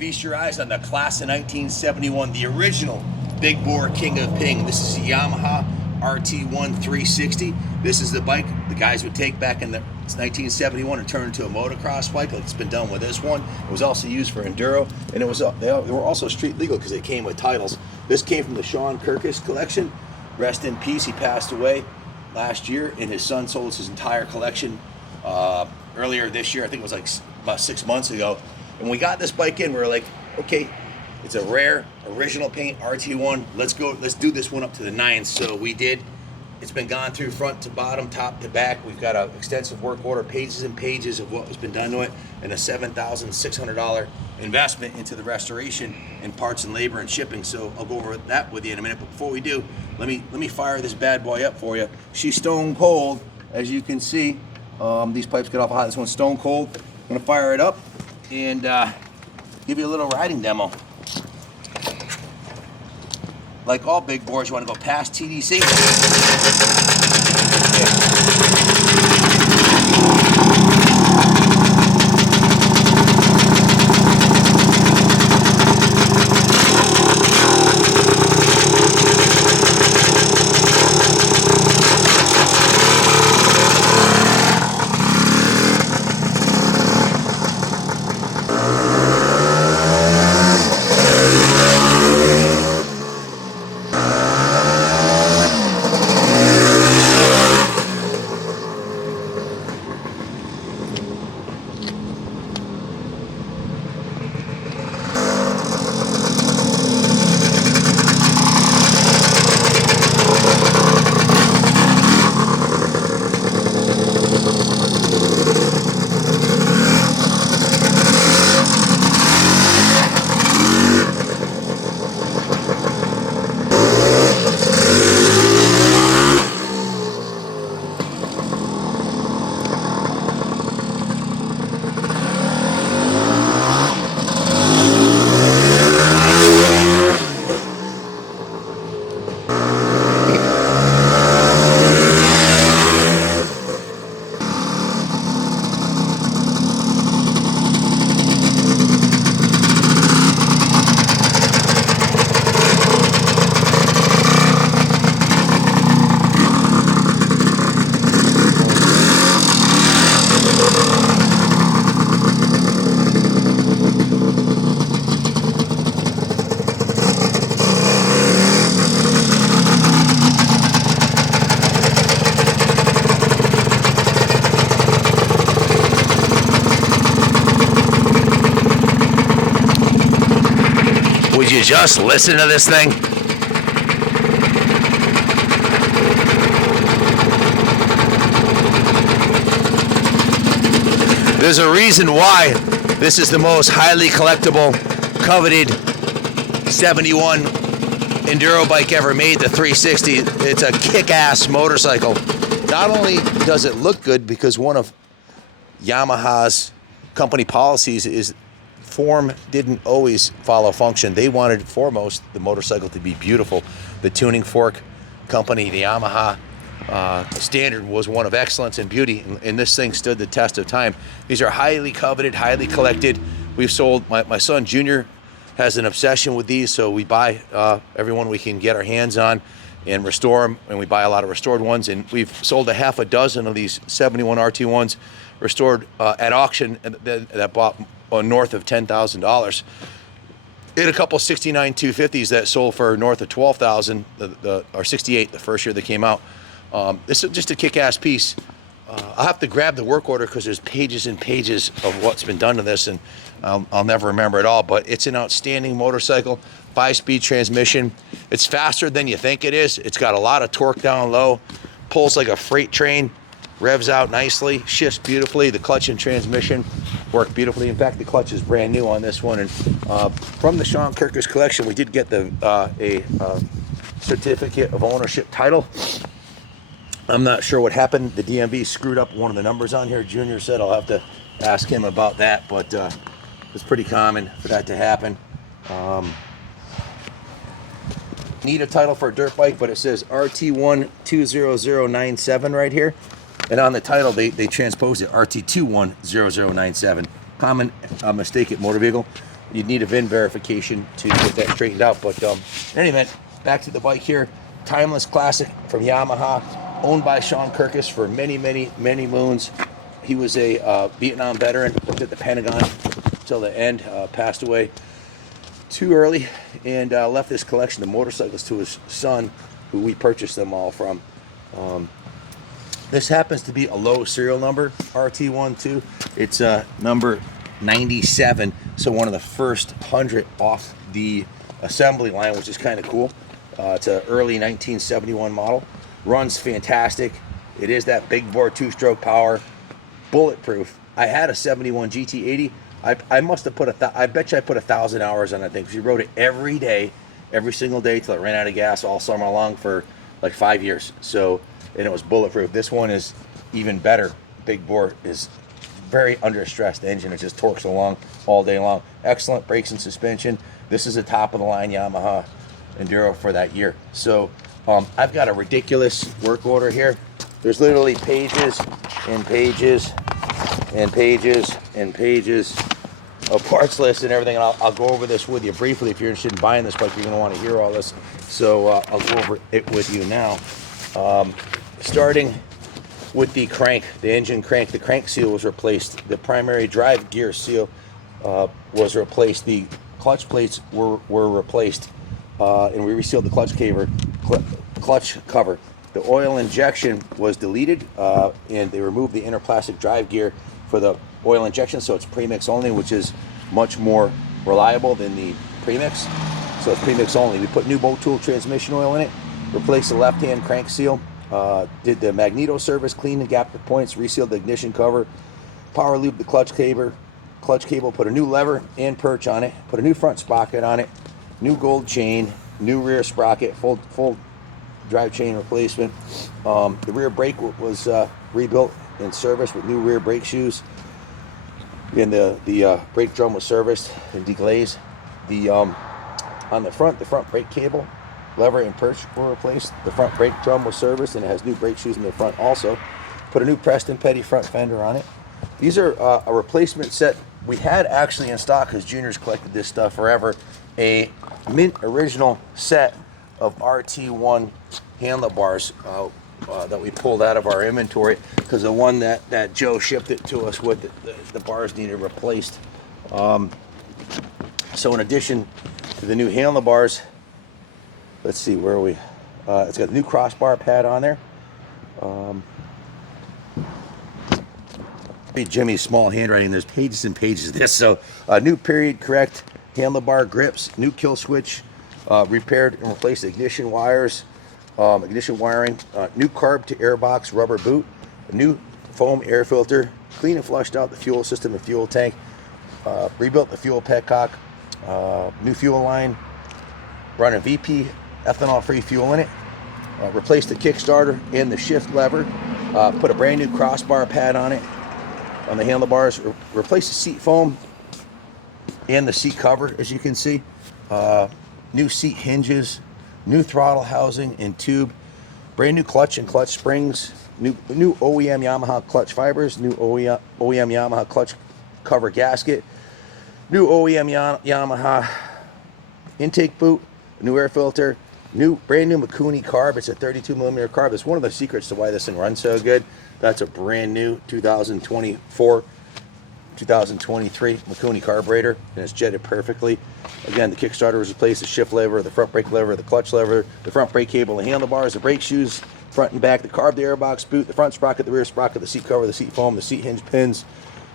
feast your eyes on the class of 1971, the original big bore king of ping. This is a Yamaha RT1 360. This is the bike the guys would take back in the 1971 and turn into a motocross bike, like it's been done with this one. It was also used for enduro, and they were also street legal because they came with titles. This came from the Sean Kirkus collection. Rest in peace. He passed away last year, and his son sold his entire collection earlier this year. I think it was like about 6 months ago. And when we got this bike in, we were like, okay, it's a rare original paint RT1. Let's do this one up to the nines. So we did. It's been gone through front to bottom, top to back. We've got an extensive work order, pages and pages of what has been done to it, and a $7,600 investment into the restoration and parts and labor and shipping. So I'll go over that with you in a minute. But before we do, let me fire this bad boy up for you. She's stone cold, as you can see. These pipes get awful hot. This one's stone cold. I'm gonna fire it up and give you a little riding demo. Like all big bores, you want to go past TDC. Would you just listen to this thing? There's a reason why this is the most highly collectible, coveted 71 enduro bike ever made, the 360. It's a kick-ass motorcycle. Not only does it look good, because one of Yamaha's company policies is form didn't always follow function. They wanted foremost the motorcycle to be beautiful. The tuning fork company, the Yamaha standard, was one of excellence and beauty, and this thing stood the test of time. These are highly coveted, highly collected. We've sold, my son Junior has an obsession with these, so we buy everyone we can get our hands on and restore them, and we buy a lot of restored ones, and we've sold a half a dozen of these 71 RT1s restored at auction that bought north of $10,000. In a couple 69 250s that sold for north of $12,000, or 68 the first year they came out. This is just a kick-ass piece. I'll have to grab the work order because there's pages and pages of what's been done to this, and I'll never remember it all, but it's an outstanding motorcycle. 5-speed transmission. It's faster than you think it is. It's got a lot of torque down low, pulls like a freight train, revs out nicely, shifts beautifully. The clutch and transmission work beautifully. In fact, the clutch is brand new on this one. And from the Sean Kirkus collection, we did get a certificate of ownership title. I'm not sure what happened. The DMV screwed up one of the numbers on here. Junior said I'll have to ask him about that, but it's pretty common for that to happen. Need a title for a dirt bike, but it says RT1 20097 right here. And on the title, they transposed it RT21 0097. Common mistake at motor vehicle. you'd need a VIN verification to get that straightened out. But in any event, back to the bike here. Timeless classic from Yamaha, owned by Sean Kirkus for many, many, many moons. He was a Vietnam veteran, worked at the Pentagon till the end, passed away too early, and left this collection of motorcycles to his son, who we purchased them all from. This happens to be a low serial number, RT1 too. It's number 97, so one of the first 100 off the assembly line, which is kind of cool. It's an early 1971 model. Runs fantastic. It is that big bore 2-stroke power, bulletproof. I had a 71 GT80. I must have put I bet you I put 1,000 hours on that thing, because you rode it every day, every single day till it ran out of gas all summer long for like 5 years. So, and it was bulletproof. This one is even better. Big bore is very under stress. The engine, it just torques along all day long. Excellent brakes and suspension. This is a top of the line Yamaha Enduro for that year. So I've got a ridiculous work order here. There's literally pages and pages and pages and pages of parts list and everything. And I'll go over this with you briefly. If you're interested in buying this bike, you're going to want to hear all this. So I'll go over it with you now. Starting with the crank, the engine crank. The crank seal was replaced. The primary drive gear seal was replaced. The clutch plates were replaced, and we resealed the clutch cover. The oil injection was deleted, and they removed the inner plastic drive gear for the oil injection, so it's premix only, which is much more reliable than the premix. So it's premix only. We put new Motul transmission oil in it, replaced the left-hand crank seal, did the magneto service, cleaned the gap points, resealed the ignition cover, power lube the clutch cable, put a new lever and perch on it, put a new front sprocket on it, new gold chain, new rear sprocket, full drive chain replacement. The rear brake was rebuilt and serviced with new rear brake shoes, and the brake drum was serviced and deglazed. On the front brake cable, lever and perch were replaced. The front brake drum was serviced, and it has new brake shoes in the front also. Put a new Preston Petty front fender on it. These are a replacement set we had actually in stock, because Junior's collected this stuff forever. A mint original set of RT1 handlebars that we pulled out of our inventory, because the one that Joe shipped it to us with, the bars needed replaced. So in addition to the new handlebars, let's see, where are we? It's got a new crossbar pad on there. Jimmy's small handwriting, there's pages and pages of this. So new period correct handlebar grips, new kill switch, repaired and replaced ignition wires, ignition wiring, new carb to airbox rubber boot, a new foam air filter, clean and flushed out the fuel system and fuel tank, rebuilt the fuel petcock, new fuel line, running VP ethanol free fuel in it, replaced the kickstarter and the shift lever, put a brand new crossbar pad on it, on the handlebars, replaced the seat foam and the seat cover, as you can see, new seat hinges, new throttle housing and tube, brand new clutch and clutch springs, new OEM Yamaha clutch fibers, new OEM Yamaha clutch cover gasket, new OEM Yamaha intake boot, new air filter, brand new Mikuni carb. It's a 32 millimeter carb. It's one of the secrets to why this thing runs so good. That's a brand new 2024, 2023 Mikuni carburetor, and it's jetted perfectly. Again, the kickstarter was replaced, the shift lever, the front brake lever, the clutch lever, the front brake cable, the handlebars, the brake shoes, front and back, the carb, the airbox boot, the front sprocket, the rear sprocket, the seat cover, the seat foam, the seat hinge pins,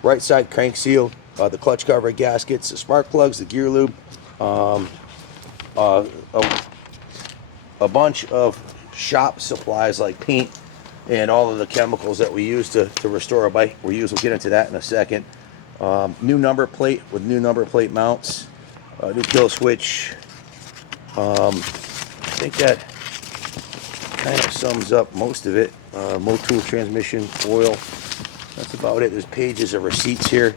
right side crank seal, the clutch cover gaskets, the spark plugs, the gear lube, a bunch of shop supplies like paint and all of the chemicals that we use to restore a bike. We'll get into that in a second. New number plate with new number plate mounts, new kill switch. I think that kind of sums up most of it. Motul transmission, oil. That's about it. There's pages of receipts here.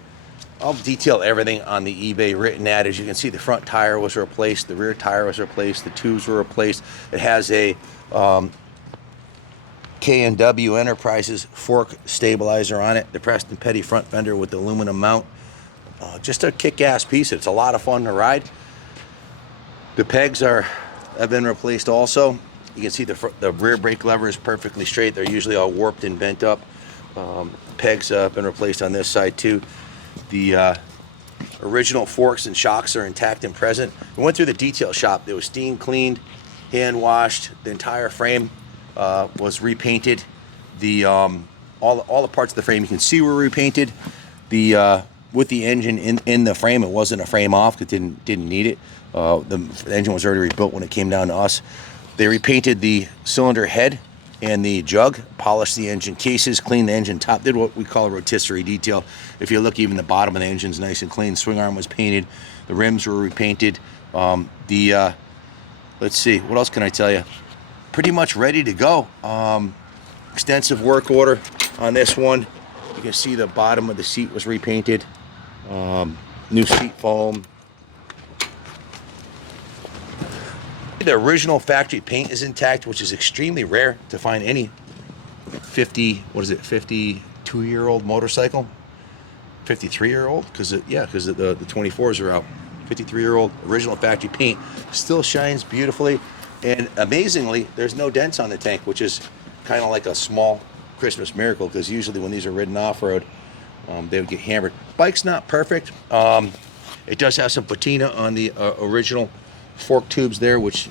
I'll detail everything on the eBay written ad. As you can see, the front tire was replaced, the rear tire was replaced, the tubes were replaced. It has a K&W Enterprises fork stabilizer on it, the Preston Petty front fender with the aluminum mount, just a kick-ass piece. It's a lot of fun to ride. The pegs have been replaced also. You can see the rear brake lever is perfectly straight. They're usually all warped and bent up. Pegs have been replaced on this side too. The original forks and shocks are intact and present. We went through the detail shop. It was steam cleaned, hand washed. The entire frame was repainted. All the parts of the frame you can see were repainted. With the engine in the frame, it wasn't a frame off. It didn't need it. The engine was already rebuilt when it came down to us. They repainted the cylinder head and the jug, polished the engine cases, cleaned the engine top, did what we call a rotisserie detail. If you look, even the bottom of the engine's nice and clean. Swing arm was painted. The rims were repainted. Let's see, what else can I tell you? Pretty much ready to go. Extensive work order on this one. You can see the bottom of the seat was repainted. New seat foam. The original factory paint is intact, which is extremely rare to find any 52-year-old motorcycle. 53-year-old, because the 24s are out. 53-year-old original factory paint still shines beautifully, and amazingly, there's no dents on the tank, which is kind of like a small Christmas miracle, because usually when these are ridden off-road, they would get hammered. Bike's not perfect. It does have some patina on the original fork tubes there, which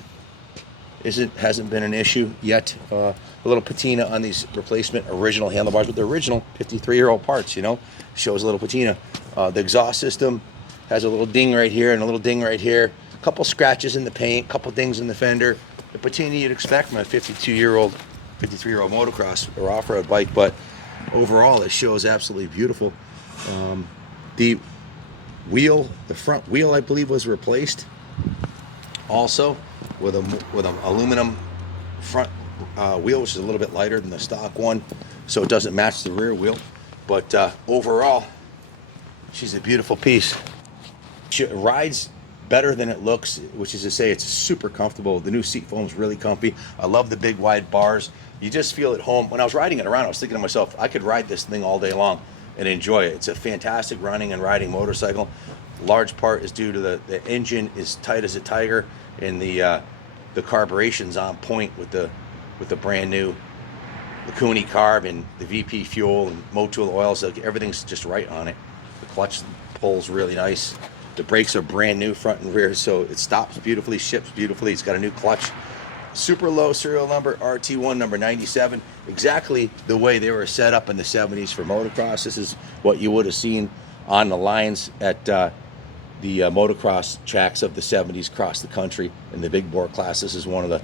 hasn't been an issue yet. A little patina on these replacement original handlebars, but the original 53-year-old parts, shows a little patina. The exhaust system has a little ding right here and a little ding right here. A couple scratches in the paint, a couple dings in the fender. The patina you'd expect from a 53-year-old motocross or off-road bike, but overall it shows absolutely beautiful. The front wheel, I believe, was replaced also with an aluminum front wheel, which is a little bit lighter than the stock one, so it doesn't match the rear wheel. But overall, she's a beautiful piece. She rides better than it looks, which is to say it's super comfortable. The new seat foam is really comfy. I love the big wide bars. You just feel at home. When I was riding it around, I was thinking to myself, I could ride this thing all day long and enjoy it. It's a fantastic running and riding motorcycle. Large part is due to the engine is tight as a tiger, and the carburetion's on point with the brand new Cooney carb and the VP fuel and Motul oils. Like, everything's just right on it. The clutch pulls really nice. The brakes are brand new front and rear, so it stops beautifully, ships beautifully. It's got a new clutch. Super low serial number, RT1 number 97. Exactly the way they were set up in the 70s for motocross. This is what you would have seen on the lines at the motocross tracks of the 70s across the country in the big bore class. This is one of the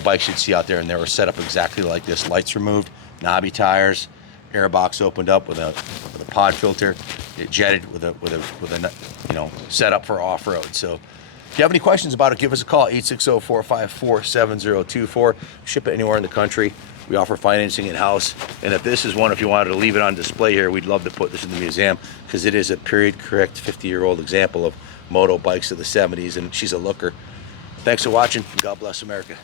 bikes you'd see out there, and they were set up exactly like this. Lights removed, knobby tires, air box opened up with a pod filter. It jetted with a setup for off-road. So if you have any questions about it, give us a call, 860-454-7024. Ship it anywhere in the country. We offer financing in-house. And if this is one, if you wanted to leave it on display here, we'd love to put this in the museum, because it is a period-correct 50-year-old example of moto bikes of the 70s, and she's a looker. Thanks for watching. God bless America.